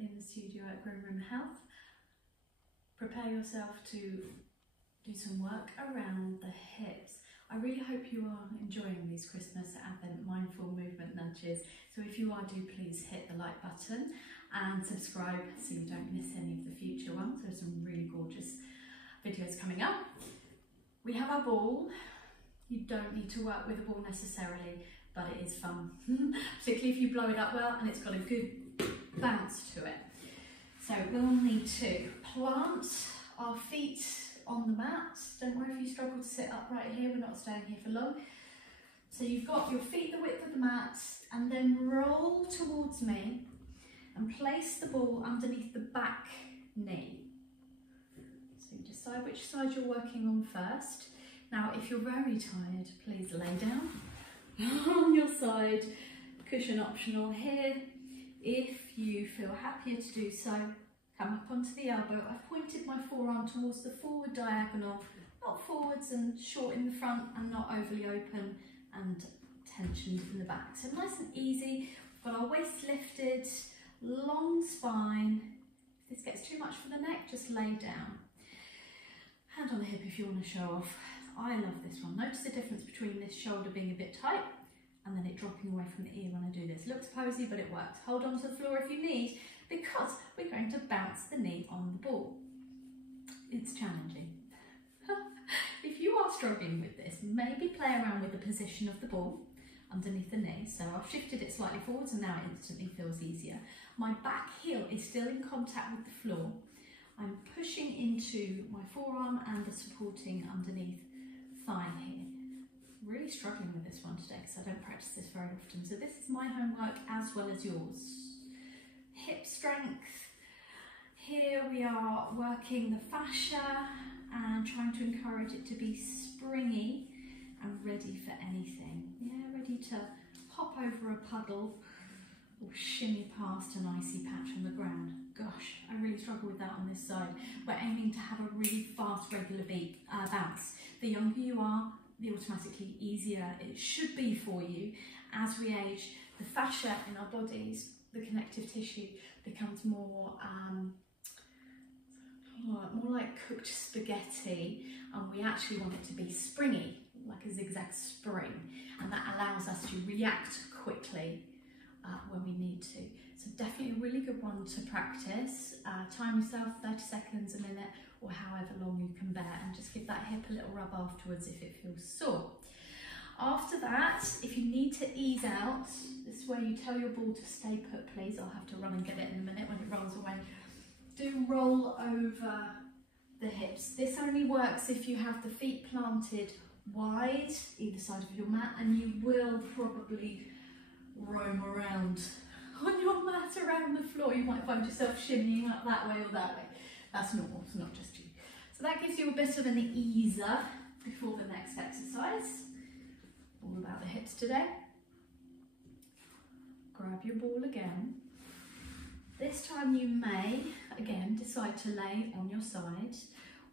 in the studio at Green Room Health. Prepare yourself to do some work around the hips. I really hope you are enjoying these Christmas Advent mindful movement nudges. So if you are, do please hit the like button and subscribe so you don't miss any of the future ones. There's some really gorgeous videos coming up. We have our ball. You don't need to work with a ball necessarily, but it is fun, particularly if you blow it up well and it's got a good bounce to it. So we'll need to plant our feet on the mat. Don't worry if you struggle to sit upright here, we're not staying here for long. So you've got your feet the width of the mat, and then roll towards me and place the ball underneath the back knee. So you decide which side you're working on first. Now if you're very tired, please lay down on your side, cushion optional here. If you feel happier to do so, come up onto the elbow. I've pointed my forearm towards the forward diagonal, not forwards and short in the front and not overly open and tensioned in the back. So nice and easy. We've got our waist lifted, long spine. If this gets too much for the neck, just lay down. Hand on the hip if you want to show off. I love this one. Notice the difference between this shoulder being a bit tight and then it dropping away from the ear when I do this. Looks posy, but it works. Hold on to the floor if you need, because we're going to bounce the knee on the ball. It's challenging. If you are struggling with this, maybe play around with the position of the ball underneath the knee. So I've shifted it slightly forwards and now it instantly feels easier. My back heel is still in contact with the floor. I'm pushing into my forearm and the supporting underneath thigh here. Really struggling with this one today because I don't practice this very often. So this is my homework as well as yours. Hip strength. Here we are working the fascia and trying to encourage it to be springy and ready for anything. Yeah, ready to hop over a puddle or shimmy past an icy patch on the ground. Gosh, I really struggle with that on this side. We're aiming to have a really fast, regular bounce. The younger you are, the automatically easier it should be for you. As we age, the fascia in our bodies, the connective tissue, becomes more like cooked spaghetti, and we actually want it to be springy, like a zigzag spring, and that allows us to react quickly when we need to. So definitely a really good one to practice. Time yourself 30 seconds, a minute, or however long you can bear, and just give that hip a little rub afterwards if it feels sore. After that, if you need to ease out, this is where you tell your ball to stay put, please. I'll have to run and get it in a minute when it rolls away. Do roll over the hips. This only works if you have the feet planted wide, either side of your mat, and you will probably roam around on your mat around the floor. You might find yourself shimmying up that way or that way. That's normal, it's not just you. So that gives you a bit of an easer before the next exercise. All about the hips today. Grab your ball again. This time you may, again, decide to lay on your side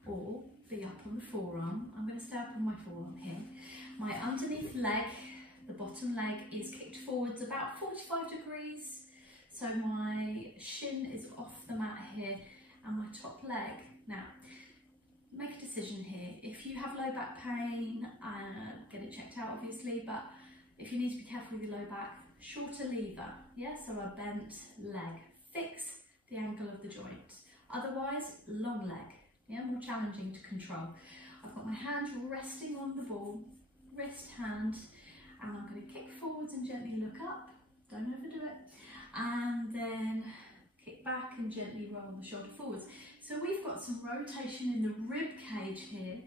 or be up on the forearm. I'm going to stay up on my forearm here. My underneath leg, the bottom leg, is kicked forwards about 45 degrees. So my shin is off the mat here and my top leg. Now, make a decision here. If you have low back pain, get it checked out obviously, but if you need to be careful with your low back, shorter lever, yeah, so a bent leg. Fix the angle of the joint. Otherwise, long leg, yeah, more challenging to control. I've got my hand resting on the ball, wrist, hand, and I'm going to kick forwards and gently look up, don't overdo it, and then kick back and gently roll the shoulder forwards. So we've got some rotation in the rib cage here.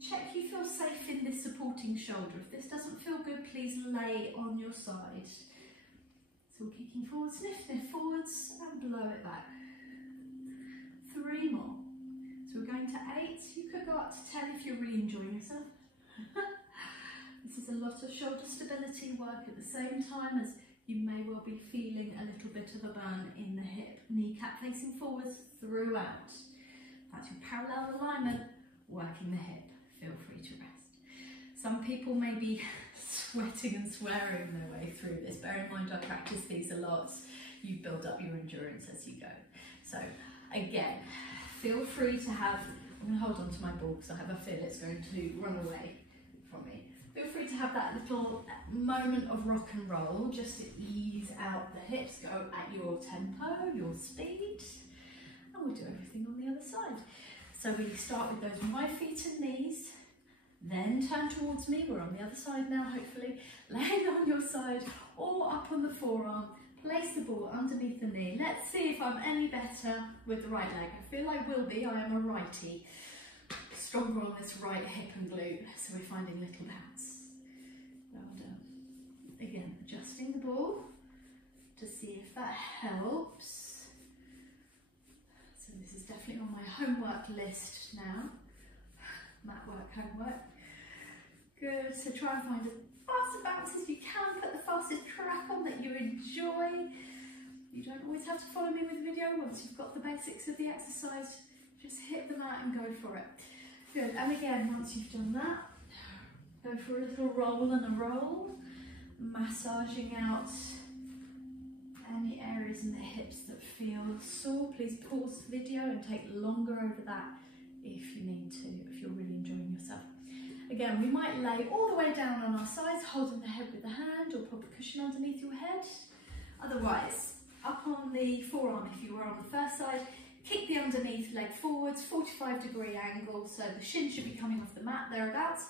Check you feel safe in this supporting shoulder. If this doesn't feel good, please lay on your side. So we're kicking forward, sniff, sniff forwards and blow it back. 3 more. So we're going to 8. You could go up to 10 if you're really enjoying yourself. This is a lot of shoulder stability work at the same time as you may well be feeling a little bit of a burn in the hip. Kneecap facing forwards throughout. That's your parallel alignment, working the hip. Feel free to rest. Some people may be sweating and swearing their way through this. Bear in mind I practice these a lot. you build up your endurance as you go. So again, feel free to have, I'm going to hold on to my ball because I have a feel it's going to run away from me. Feel free to have that little moment of rock and roll just to ease out the hips. Go at your tempo, your speed, and we'll do everything on the other side. So we start with those wide feet and knees, then turn towards me. We're on the other side now, hopefully. Laying on your side or up on the forearm. Place the ball underneath the knee. Let's see if I'm any better with the right leg. I feel I will be. I am a righty. Stronger on this right hip and glute, so we're finding little bounce. Well done. Again, adjusting the ball to see if that helps. So this is definitely on my homework list now. Mat work, homework. Good, so try and find as fast a bounce as you can. Put the fastest track on that you enjoy. You don't always have to follow me with the video. Once you've got the basics of the exercise, just hit the mat and go for it. Good, and again, once you've done that, go for a little roll and a roll, massaging out any areas in the hips that feel sore. Please pause the video and take longer over that if you need to, if you're really enjoying yourself. Again, we might lay all the way down on our sides, holding the head with the hand, or pop a cushion underneath your head. Otherwise, up on the forearm if you were on the first side, kick the underneath leg forwards, 45-degree angle, so the shin should be coming off the mat, thereabouts.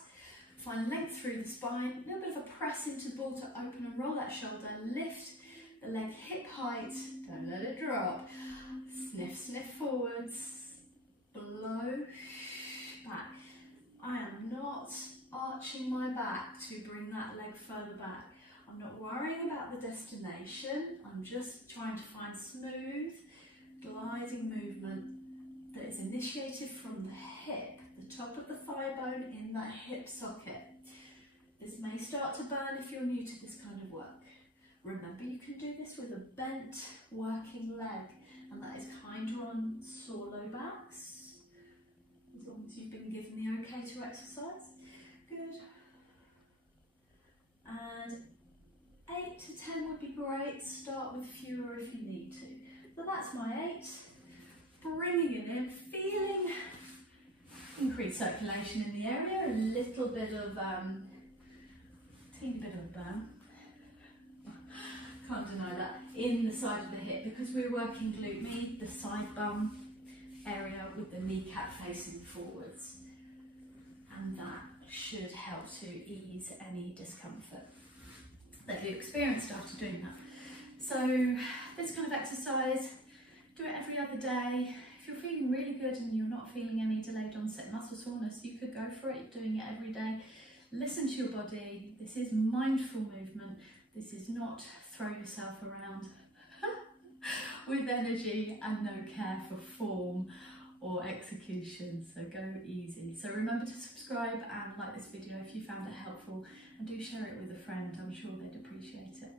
Find length through the spine, a little bit of a press into the ball to open and roll that shoulder, lift the leg hip height, don't let it drop. Sniff, sniff forwards, blow, back. I am not arching my back to bring that leg further back. I'm not worrying about the destination, I'm just trying to find smooth, gliding movement that is initiated from the hip, the top of the thigh bone in that hip socket. This may start to burn if you're new to this kind of work. Remember, you can do this with a bent working leg, and that is kinder on sore low backs, as long as you've been given the okay to exercise. Good. And 8 to 10 would be great. Start with fewer if you need to. So that's my 8. Bringing it in, feeling increased circulation in the area, a little bit of, teeny bit of a burn. Can't deny that. In the side of the hip, because we're working glute med, the side bum area with the kneecap facing forwards. And that should help to ease any discomfort that you experienced after doing that. So this kind of exercise, do it every other day. If you're feeling really good and you're not feeling any delayed onset muscle soreness, you could go for it, doing it every day. Listen to your body. This is mindful movement. This is not throw yourself around with energy and no care for form or execution, so go easy. So remember to subscribe and like this video if you found it helpful, and do share it with a friend. I'm sure they'd appreciate it.